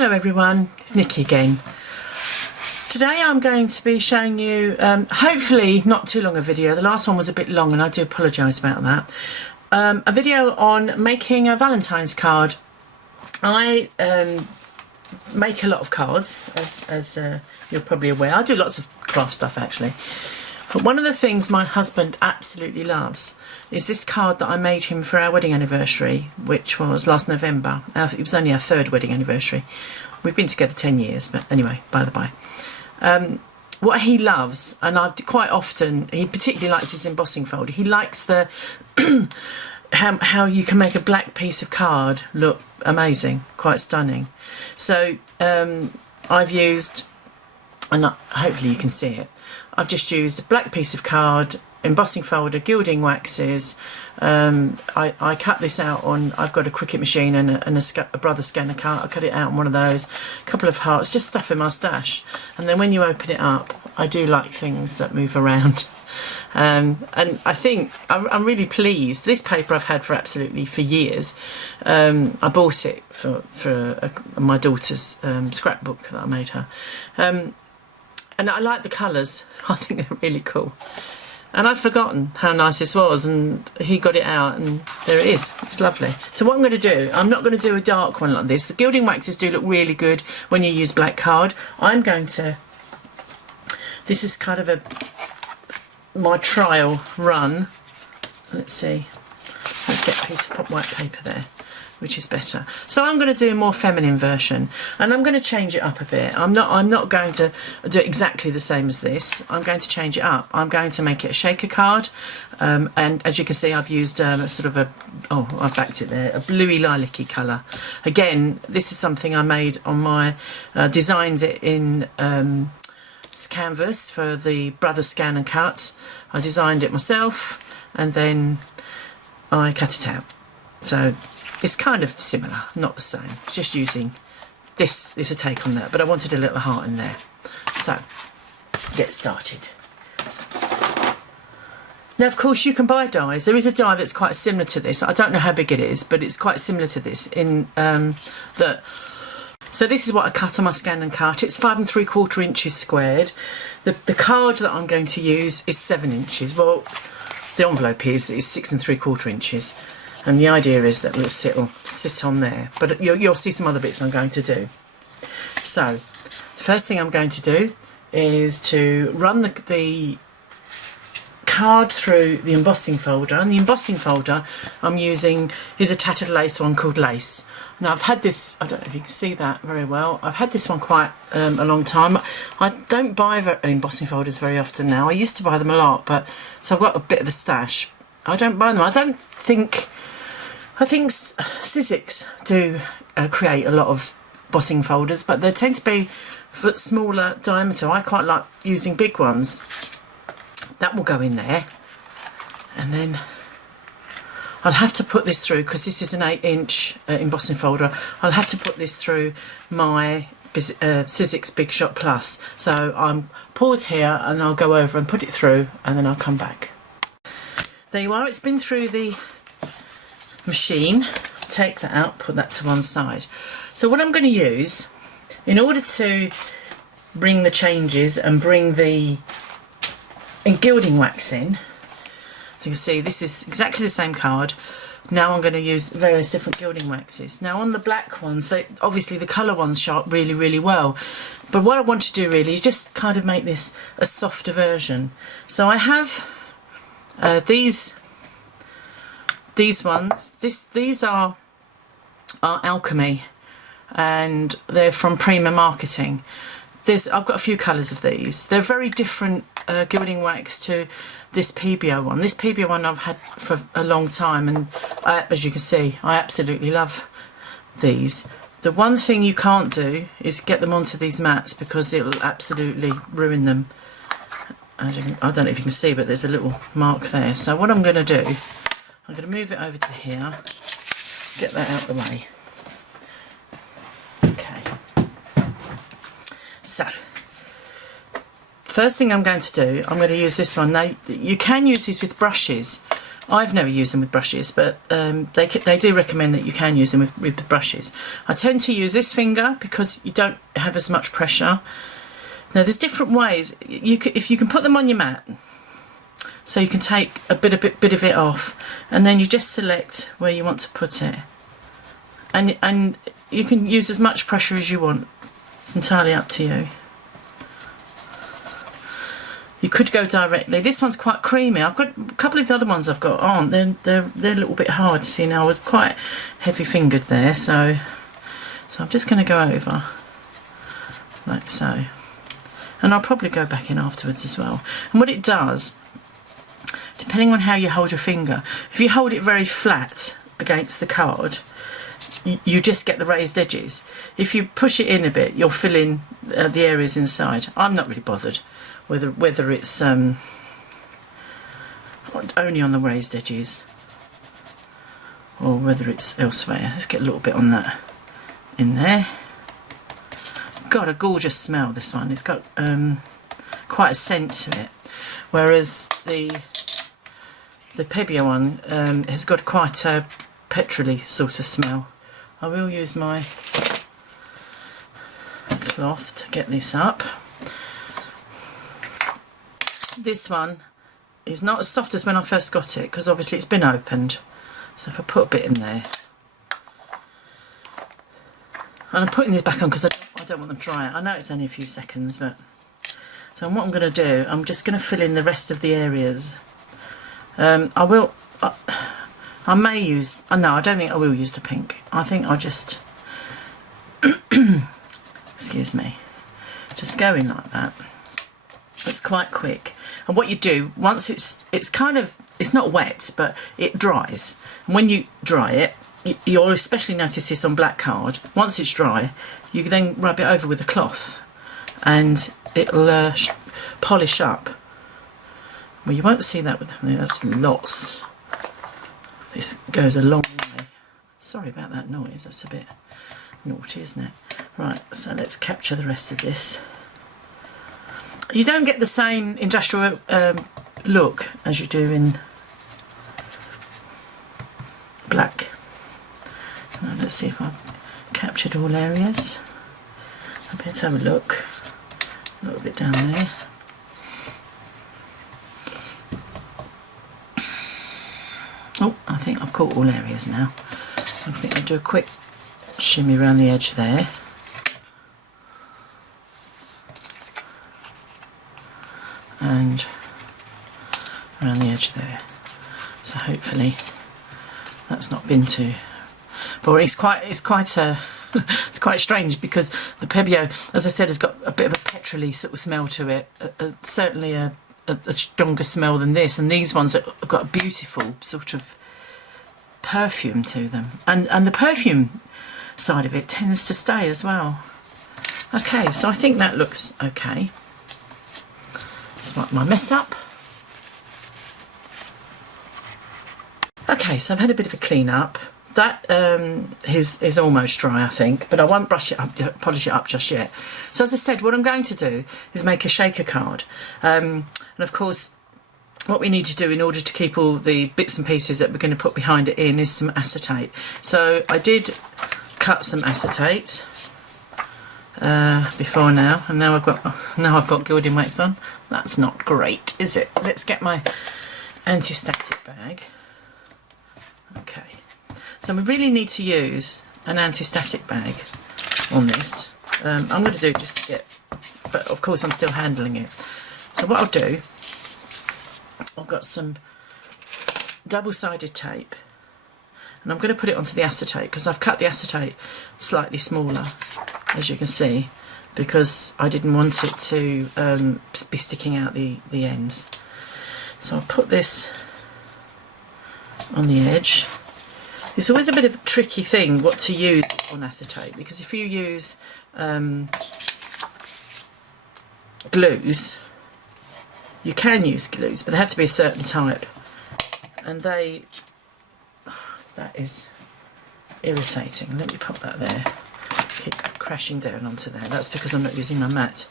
Hello everyone, it's Nicky again. Today I'm going to be showing you, hopefully not too long a video. The last one was a bit long and I do apologise about that. A video on making a Valentine's card. I make a lot of cards, as you're probably aware. I do lots of craft stuff actually. But one of the things my husband absolutely loves is this card that I made him for our wedding anniversary, which was last November. It was only our third wedding anniversary. We've been together 10 years, but anyway, by the by. What he loves, and quite often, he particularly likes his embossing folder. He likes the how you can make a black piece of card look amazing, quite stunning. So I've used, and hopefully you can see it, I've just used a black piece of card, embossing folder, gilding waxes. I cut this out on, I've got a Cricut machine and a brother scanner card. I cut it out on one of those, a couple of hearts, just stuff in my stash. And then when you open it up, I do like things that move around. And I think I'm really pleased. This paper I've had for years. I bought it for my daughter's scrapbook that I made her. And I like the colours. I think they're really cool. And I'd forgotten how nice this was, and he got it out, and there it is. It's lovely. So what I'm going to do, I'm not going to do a dark one like this. The gilding waxes do look really good when you use black card. I'm going to, this is kind of my trial run. Let's see. Let's get a piece of white paper there, which is better. So I'm going to do a more feminine version, and I'm going to change it up a bit. I'm not going to do exactly the same as this. I'm going to change it up. I'm going to make it a shaker card, and as you can see, I've used I've backed it there, a bluey lilac-y colour. Again, this is something I made on my designed it in canvas for the brother scan and cut. I designed it myself, and then I cut it out. So it's kind of similar, not the same. Just using this is a take on that, but I wanted a little heart in there. So, get started. Now, of course, you can buy dies. There is a die that's quite similar to this. I don't know how big it is, but it's quite similar to this in that. So this is what I cut on my scan and cut. It's 5 3/4 inches squared. The card that I'm going to use is 7 inches. Well, the envelope is 6 3/4 inches. And the idea is that it'll sit on there, but you'll see some other bits I'm going to do. So the first thing I'm going to do is to run the card through the embossing folder, and the embossing folder I'm using is a Tattered Lace one called Lace. Now I've had this, I don't know if you can see that very well, I've had this one quite a long time. I don't buy embossing folders very often now. I used to buy them a lot, but so I've got a bit of a stash. I don't buy them. I think Sizzix do create a lot of embossing folders, but they tend to be for smaller diameter. I quite like using big ones. That will go in there, and then I'll have to put this through, because this is an 8-inch embossing folder. I'll have to put this through my Sizzix Big Shot Plus. So I'm pause here and I'll go over and put it through, and then I'll come back. There you are, it's been through the machine. Take that out, put that to one side. So what I'm going to use, in order to bring the changes and bring the gilding wax in, as you can see, this is exactly the same card. Now I'm going to use various different gilding waxes. Now on the black ones, obviously the colour ones show up really, really well. But what I want to do really is just kind of make this a softer version. So I have these ones. These are Alchemy, and they're from Prima Marketing. I've got a few colours of these. They're very different gilding wax to this PBO one. This PBO one I've had for a long time, and as you can see, I absolutely love these. The one thing you can't do is get them onto these mats, because it'll absolutely ruin them. I don't know if you can see, but there's a little mark there. So what I'm going to do, I'm going to move it over to here, get that out of the way. Okay. So, first thing I'm going to do, I'm going to use this one. Now, you can use these with brushes, I've never used them with brushes, but they do recommend that you can use them with the brushes. I tend to use this finger because you don't have as much pressure. Now there's different ways. If you can put them on your mat, so you can take a bit of it off, and then you just select where you want to put it, and you can use as much pressure as you want. It's entirely up to you. You could go directly. This one's quite creamy. I've got a couple of the other ones I've got aren't. They're a little bit hard. See, now I was quite heavy fingered there, so I'm just going to go over like so, and I'll probably go back in afterwards as well. And what it does, depending on how you hold your finger, if you hold it very flat against the card, you just get the raised edges. If you push it in a bit, you'll fill in the areas inside. I'm not really bothered whether it's only on the raised edges or whether it's elsewhere. Let's get a little bit on that in there. Got a gorgeous smell, this one. It's got quite a scent to it, whereas the Pebeo one has got quite a petrol-y sort of smell. I will use my cloth to get this up. This one is not as soft as when I first got it, because obviously it's been opened. So if I put a bit in there, and I'm putting this back on because I don't want them to dry out. I know it's only a few seconds, but so what I'm going to do, I'm just going to fill in the rest of the areas. I may use, no, I don't think I will use the pink. I think I'll just excuse me, just go in like that. It's quite quick. And what you do, once it's kind of, it's not wet, but it dries. And when you dry it, you'll especially notice this on black card. Once it's dry, you can then rub it over with a cloth and it'll polish up. Well, you won't see that with, that's lots. This goes a long way. Sorry about that noise, that's a bit naughty, isn't it? Right, so let's capture the rest of this. You don't get the same industrial look as you do in black. Now, let's see if I've captured all areas. Let's have a look. A little bit down there. Oh, I think I've caught all areas now. I think I'll do a quick shimmy around the edge there. And around the edge there. So hopefully that's not been too boring. It's quite it's quite strange because the Pebeo, as I said, has got a bit of a petrol-y sort of smell to it. Certainly a stronger smell than this, and these ones have got a beautiful sort of perfume to them, and the perfume side of it tends to stay as well. Okay, so I think that looks okay. Let's wipe my mess up. Okay, so I've had a bit of a clean up. That is almost dry, I think, but I won't brush it up, polish it up just yet. So as I said, what I'm going to do is make a shaker card. And of course, what we need to do in order to keep all the bits and pieces that we're going to put behind it in is some acetate. So I did cut some acetate before now, and now I've got gilding wax on. That's not great, is it? Let's get my anti-static bag. Okay, so we really need to use an anti-static bag on this. I'm going to do just to get, but of course I'm still handling it. So what I'll do, I've got some double-sided tape, and I'm going to put it onto the acetate because I've cut the acetate slightly smaller, as you can see, because I didn't want it to be sticking out the ends. So I'll put this on the edge. It's always a bit of a tricky thing what to use on acetate, because if you use glues, you can use glues, but they have to be a certain type, and that is irritating. Let me pop that there. Keep crashing down onto there. That's because I'm not using my mat.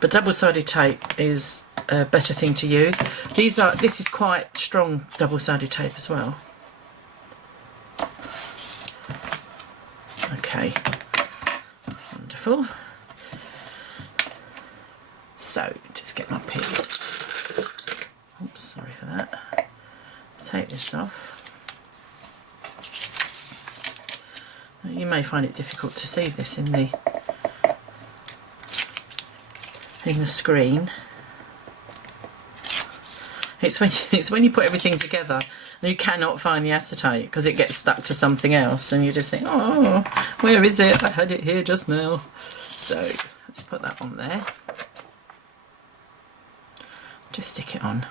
But double-sided tape is a better thing to use. This is quite strong double-sided tape as well. Okay, wonderful. So just get my pin. Oops, sorry for that. Take this off. You may find it difficult to see this in the screen. It's when you put everything together and you cannot find the acetate because it gets stuck to something else, and you just think, oh, where is it? I had it here just now. So let's put that on there. Just stick it on.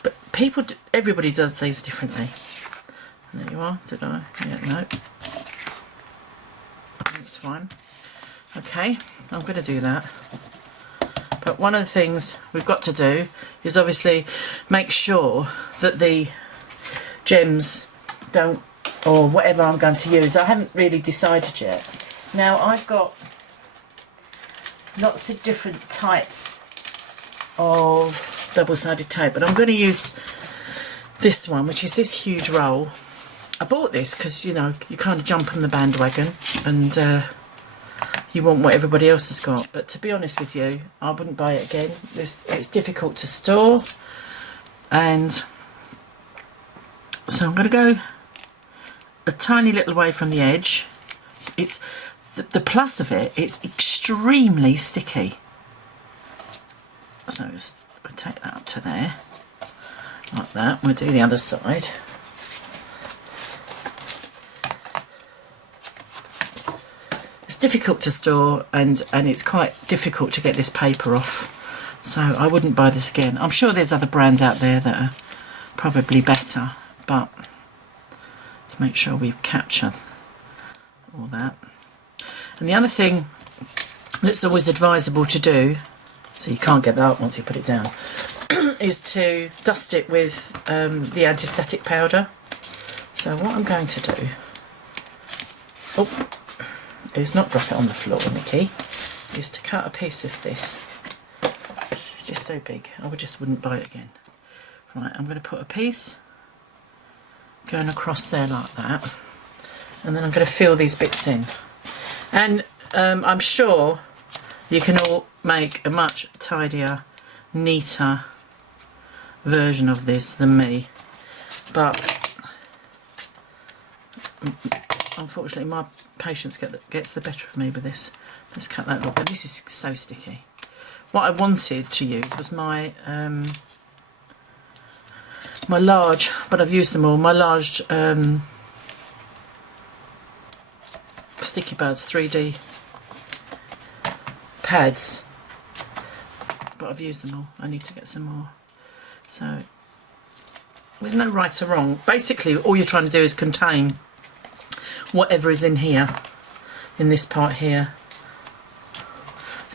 But everybody does these differently. There you are. Did I? Yeah, no. That's fine. Okay, I'm going to do that. But one of the things we've got to do is obviously make sure that the gems don't, or whatever I'm going to use, I haven't really decided yet. Now I've got lots of different types of double-sided tape, but I'm going to use this one, which is this huge roll. I bought this because, you know, you kind of jump on the bandwagon and you want what everybody else has got. But to be honest with you, I wouldn't buy it again. It's difficult to store, and so I'm going to go a tiny little way from the edge. It's the plus of it, it's extremely sticky. So we'll take that up to there, like that. We'll do the other side. It's difficult to store, and it's quite difficult to get this paper off. So I wouldn't buy this again. I'm sure there's other brands out there that are probably better, but to make sure we've captured all that. And the other thing that's always advisable to do, so you can't get that up once you put it down, is to dust it with the anti-static powder. So what I'm going to do, is not drop it on the floor, Nicky, is to cut a piece of this. It's just so big, I wouldn't buy it again. Right, I'm going to put a piece going across there like that, and then I'm going to fill these bits in. And I'm sure you can all make a much tidier, neater version of this than me, but unfortunately my patience gets the better of me with this. Let's cut that off. But this is so sticky. What I wanted to use was my my large, but I've used them all, my large Sticky Buds 3D pads, but I've used them all. I need to get some more. So there's no right or wrong. Basically all you're trying to do is contain whatever is in here, in this part here,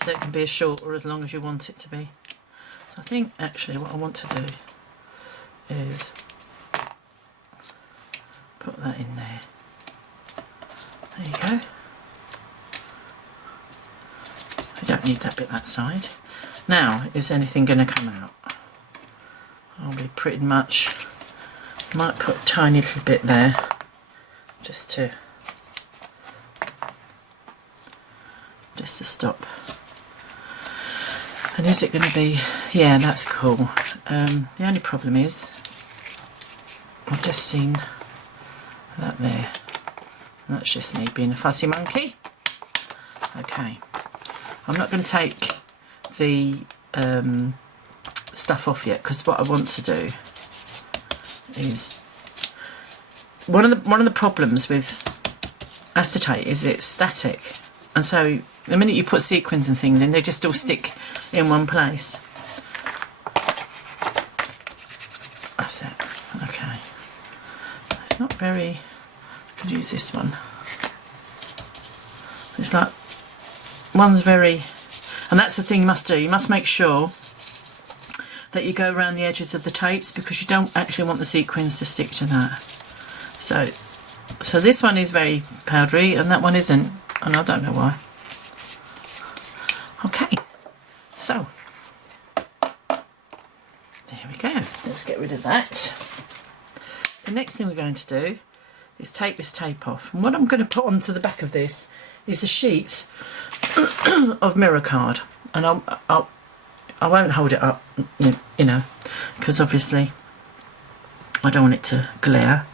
so it can be as short or as long as you want it to be. So I think actually what I want to do is put that in there. There you go. I don't need that bit that side. Now, is anything going to come out? I'll be pretty much, might put a tiny little bit there, just to stop. And is it going to be, yeah, that's cool. The only problem is I've just seen that there. And that's just me being a fussy monkey. Okay, I'm not going to take the stuff off yet, because what I want to do is, one of the problems with acetate is it's static, and so the minute you put sequins and things in, they just all stick in one place. That's it. Okay. It's not very, I could use this one. It's like, one's very, and that's the thing you must do. You must make sure that you go around the edges of the tapes, because you don't actually want the sequins to stick to that. So So this one is very powdery and that one isn't, and I don't know why. Okay, so there we go. Let's get rid of that. The next thing we're going to do is take this tape off, and what I'm going to put onto the back of this is a sheet of mirror card, and I won't hold it up, you know, because obviously I don't want it to glare.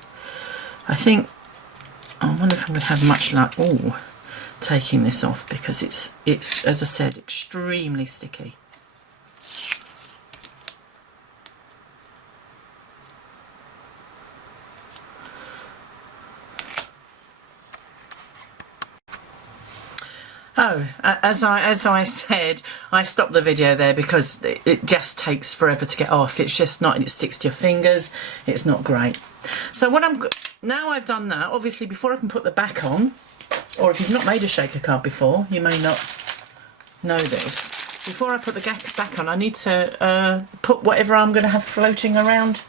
I wonder if I'm going to have much luck taking this off, because it's as I said, extremely sticky. Oh, as I said, I stopped the video there because it just takes forever to get off. It's just not, it sticks to your fingers. It's not great. So now I've done that, obviously before I can put the back on, or if you've not made a shaker card before, you may not know this. Before I put the back on, I need to put whatever I'm going to have floating around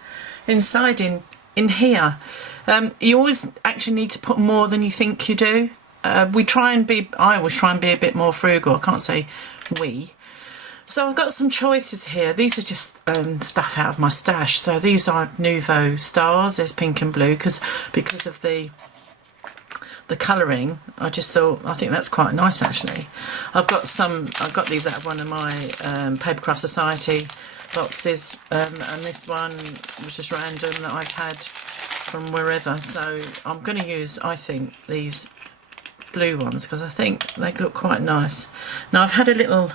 inside in here. You always actually need to put more than you think you do. I always try and be a bit more frugal. I can't say we. So I've got some choices here. These are just stuff out of my stash. So these are Nouveau stars. There's pink and blue because of the colouring. I think that's quite nice actually. I got these out of one of my Papercraft Society boxes, and this one was just random that I've had from wherever. So I'm going to use, I think, these blue ones because I think they look quite nice. Now I've had a little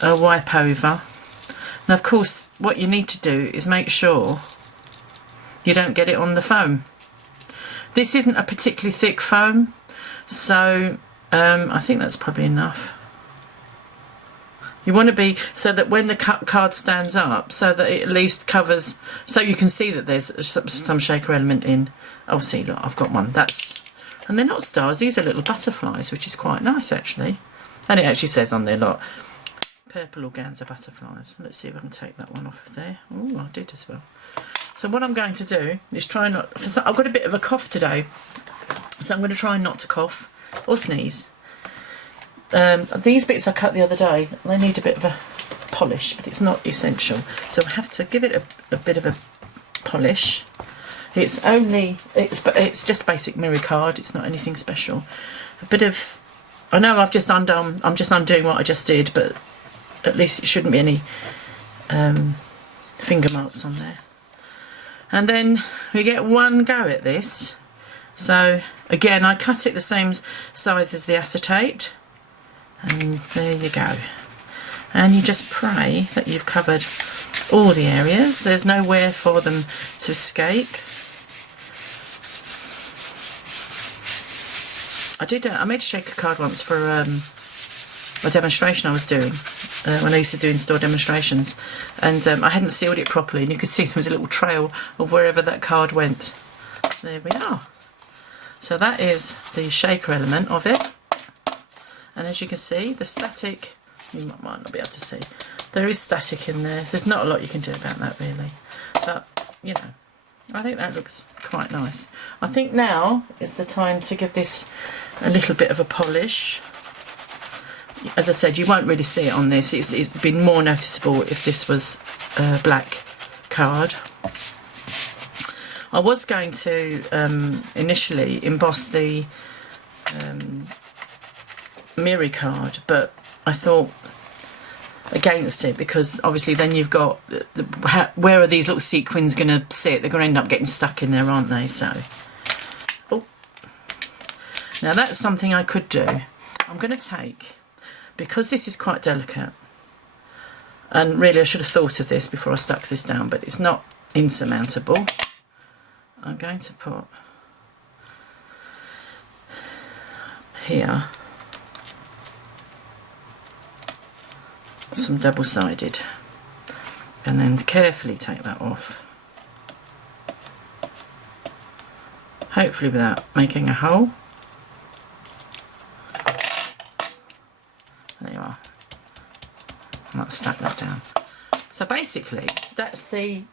wipe over. Now of course what you need to do is make sure you don't get it on the foam. This isn't a particularly thick foam, so I think that's probably enough. You want to be so that when the card stands up, so that it at least covers, so you can see that there's some shaker element in. Oh, see, look, I've got one. And they're not stars, these are little butterflies, which is quite nice actually. And it actually says on there, look, purple organza butterflies. Let's see if I can take that one off of there. Oh, I did as well. So what I'm going to do is try not, I've got a bit of a cough today, so I'm going to try not to cough or sneeze. These bits I cut the other day, they need a bit of a polish, but it's not essential. So I have to give it a bit of a polish. It's just basic mirror card. It's not anything special. A bit of, I know I'm just undoing what I just did, but at least it shouldn't be any finger marks on there. And then we get one go at this. So again, I cut it the same size as the acetate, and there you go. And you just pray that you've covered all the areas. There's nowhere for them to escape. I made a shaker card once for a demonstration I was doing when I used to do in-store demonstrations, and I hadn't sealed it properly, and you could see there was a little trail of wherever that card went. There we are. So that is the shaker element of it, and as you can see, the static, you might not be able to see, there is static in there. There's not a lot you can do about that really, but you know, I think that looks quite nice. I think now is the time to give this a little bit of a polish. As I said, you won't really see it on this. It's been more noticeable if this was black card. I was going to initially emboss the mirror card, but I thought against it, because obviously then you've got where are these little sequins going to sit? They're going to end up getting stuck in there, aren't they? So, oh, now that's something I could do. I'm going to take, because this is quite delicate, and really I should have thought of this before I stuck this down, but it's not insurmountable. I'm going to put here some double-sided, and then carefully take that off, hopefully without making a hole. There you are. And I'll stack that down. So basically that's the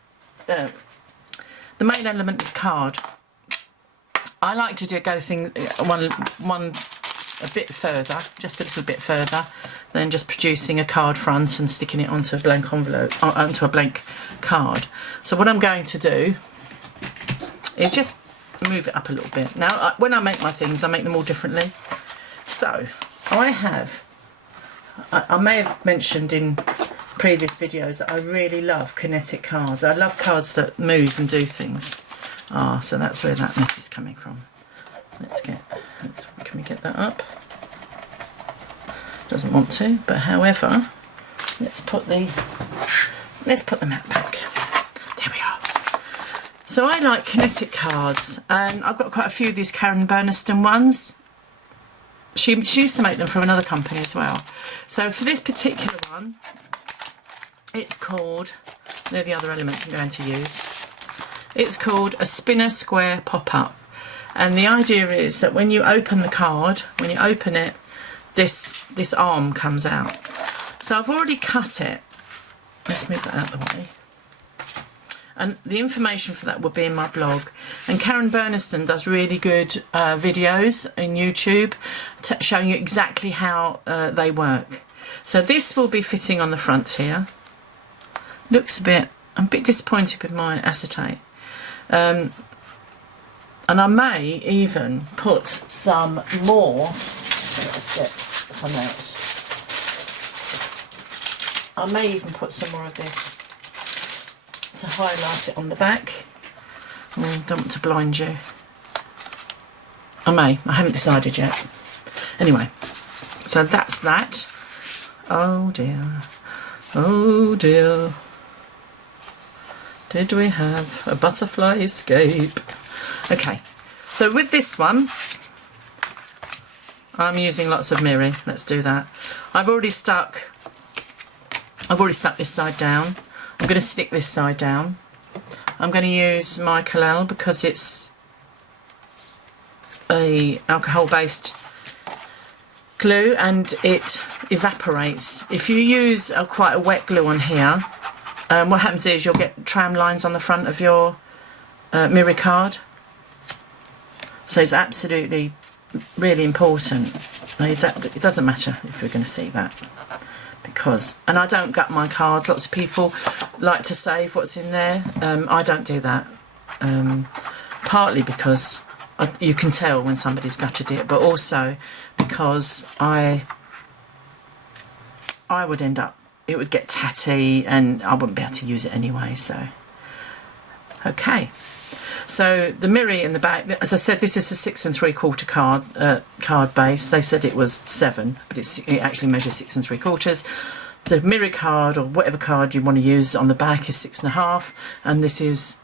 main element of card. I like to go one a bit further, just a little bit further, than just producing a card front and sticking it onto a blank envelope, onto a blank card. So what I'm going to do is just move it up a little bit. Now, when I make my things, I make them all differently. So I may have mentioned in previous videos that I really love kinetic cards. I love cards that move and do things. So that's where that mess is coming from. Can we get that up? Doesn't want to, but however, let's put the mat back. There we are. So I like kinetic cards, and I've got quite a few of these Burniston ones. She used to make them from another company as well. So for this particular one, it's called, they're the other elements I'm going to use. It's called a spinner square pop-up. And the idea is that when you open the card, when you open it, this arm comes out. So I've already cut it. Let's move that out of the way. And the information for that will be in my blog. And Burniston does really good videos in YouTube showing you exactly how they work. So this will be fitting on the front here. I'm a bit disappointed with my acetate. And I may even put some more. Let's get some out. I may even put some more of this to highlight it on the back. Don't want to blind you. I haven't decided yet. Anyway, so that's that. Oh dear. Oh dear. Did we have a butterfly escape? Okay, so with this one, I'm using lots of mirror. Let's do that. I've already stuck this side down. I'm going to stick this side down. I'm going to use my Collel because it's a alcohol-based glue and it evaporates. If you use quite a wet glue on here, what happens is you'll get tram lines on the front of your mirror card. So it's absolutely really important. It doesn't matter if we're going to see that, because, and I don't gut my cards. Lots of people like to save what's in there. I don't do that. Partly because you can tell when somebody's gutted it, but also because I would end up, it would get tatty and I wouldn't be able to use it anyway. So okay. So the mirror in the back, as I said, this is a 6 3/4 card base. They said it was 7, but it actually measures 6 3/4. The mirror card, or whatever card you want to use on the back, is 6.5, and this is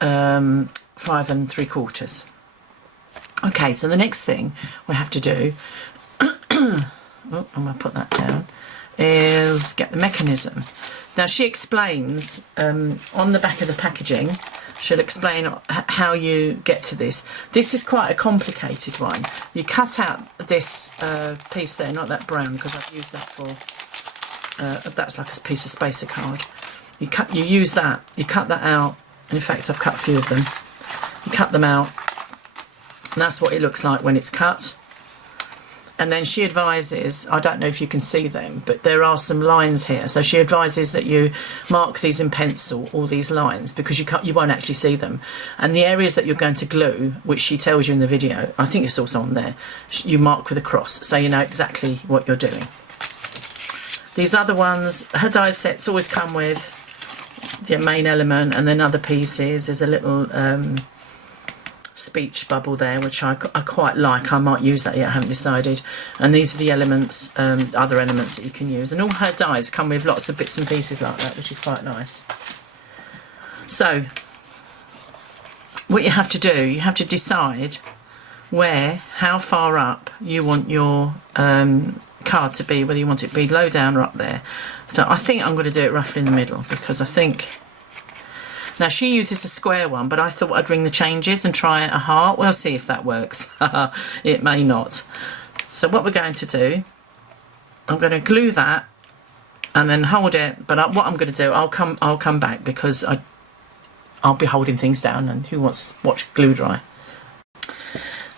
5 3/4. Okay, so the next thing we have to do, I'm going to put that down, is get the mechanism. Now she explains on the back of the packaging. She'll explain how you get to this. This is quite a complicated one. You cut out this piece there, not that brown, because I've used that for, that's like a piece of spacer card. You use that, you cut that out, and in fact I've cut a few of them. You cut them out, and that's what it looks like when it's cut. And then she advises, I don't know if you can see them, but there are some lines here. So she advises that you mark these in pencil, all these lines, because you won't actually see them. And the areas that you're going to glue, which she tells you in the video, I think it's also on there, you mark with a cross, so you know exactly what you're doing. These other ones, her die sets always come with the main element and then other pieces. There's a little speech bubble there, which I quite like. I might use that yet, I haven't decided. And these are the elements, other elements that you can use. And all her dies come with lots of bits and pieces like that, which is quite nice. So what you have to do, you have to decide how far up you want your card to be, whether you want it to be low down or up there. So I think I'm going to do it roughly in the middle, because I think, now she uses a square one, but I thought I'd ring the changes and try a heart. We'll see if that works. It may not. So what we're going to do, I'm going to glue that and then hold it. But what I'm going to do, I'll come back, because I'll be holding things down, and who wants to watch glue dry?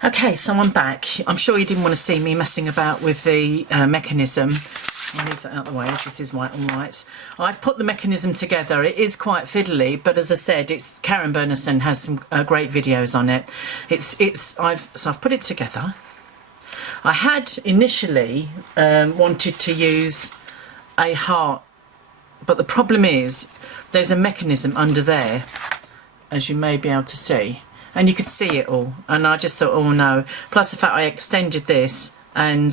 Okay, so I'm back. I'm sure you didn't want to see me messing about with the mechanism. I'll leave that out of the way as this is white on white. I've put the mechanism together. It is quite fiddly, but as I said, it's Karen Burniston has some great videos on it. I've put it together. I had initially wanted to use a heart, but the problem is there's a mechanism under there, as you may be able to see, and you could see it all, and I just thought, oh no, plus the fact I extended this, and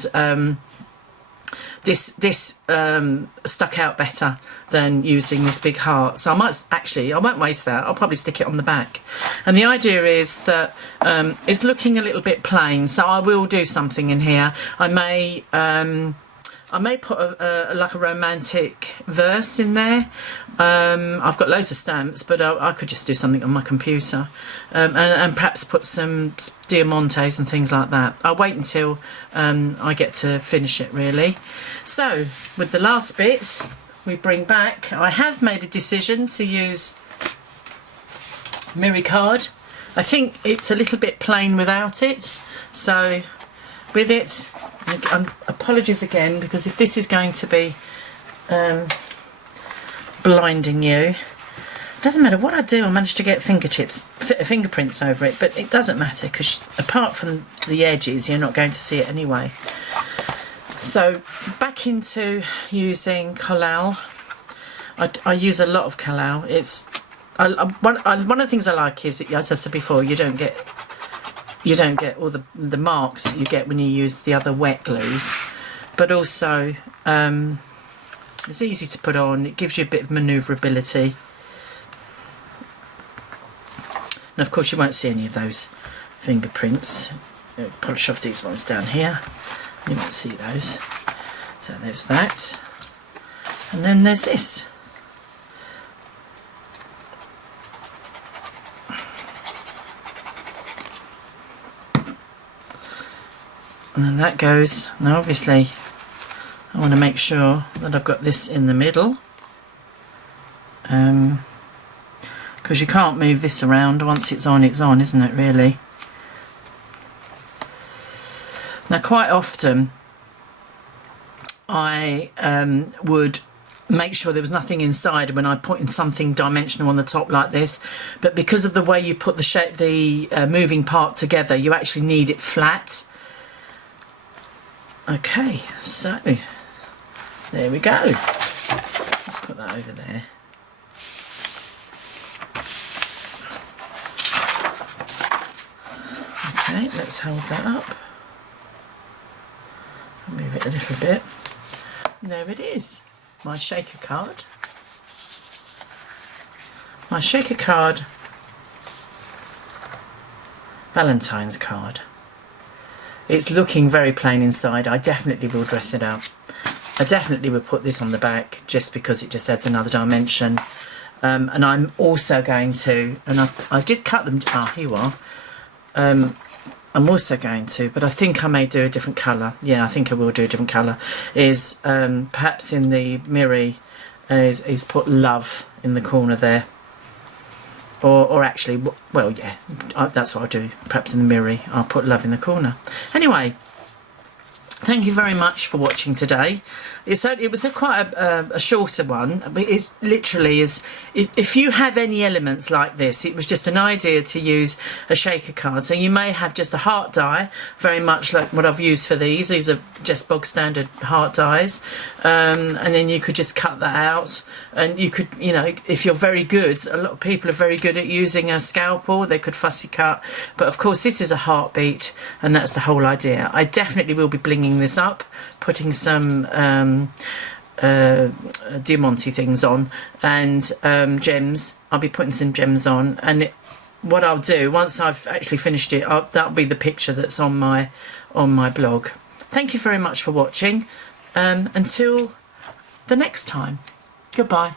this stuck out better than using this big heart. So I won't waste that. I'll probably stick it on the back. And the idea is that it's looking a little bit plain, so I will do something in here. I may put like a romantic verse in there. I've got loads of stamps, but I could just do something on my computer, and perhaps put some diamantes and things like that. I'll wait until I get to finish it, really. So with the last bit, we bring back, I have made a decision to use Mirror card. I think it's a little bit plain without it, so with it, apologies again, because if this is going to be blinding you, it doesn't matter what I do. I managed to get fingerprints over it, but it doesn't matter because apart from the edges, you're not going to see it anyway. So back into using collal. I use a lot of collal. One of the things I like is, as I said before, you don't get all the marks that you get when you use the other wet glues, but also it's easy to put on. It gives you a bit of manoeuvrability, and of course you won't see any of those fingerprints. Polish off these ones down here, you won't see those. So there's that, and then there's this. And then that goes. Now obviously I want to make sure that I've got this in the middle, because you can't move this around. Once it's on, isn't it, really? Now quite often I would make sure there was nothing inside when I put in something dimensional on the top like this, but because of the way you put the moving part together, you actually need it flat. Okay, so there we go. Let's put that over there. Okay, let's hold that up. Move it a little bit. And there it is, my shaker card. My shaker card, Valentine's card. It's looking very plain inside. I definitely will dress it up. I definitely would put this on the back just because it just adds another dimension. And I'm also going to, and I did cut them, here you are. I'm also going to, but I think I may do a different colour. Yeah, I think I will do a different colour. Is perhaps in the mirror is put love in the corner there. Or actually, well, yeah, that's what I'll do. Perhaps in the mirror, I'll put love in the corner. Anyway, thank you very much for watching today. It was quite a shorter one, but it literally is. If you have any elements like this, it was just an idea to use a shaker card. So you may have just a heart die, very much like what I've used for these. These are just bog standard heart dies, and then you could just cut that out. And you could, you know, if you're very good, a lot of people are very good at using a scalpel. They could fussy cut, but of course this is a heartbeat, and that's the whole idea. I definitely will be blinging this up, putting some diamante things on, and gems. I'll be putting some gems on, and what I'll do once I've actually finished it, that'll be the picture that's on my blog. Thank you very much for watching. Until the next time, goodbye.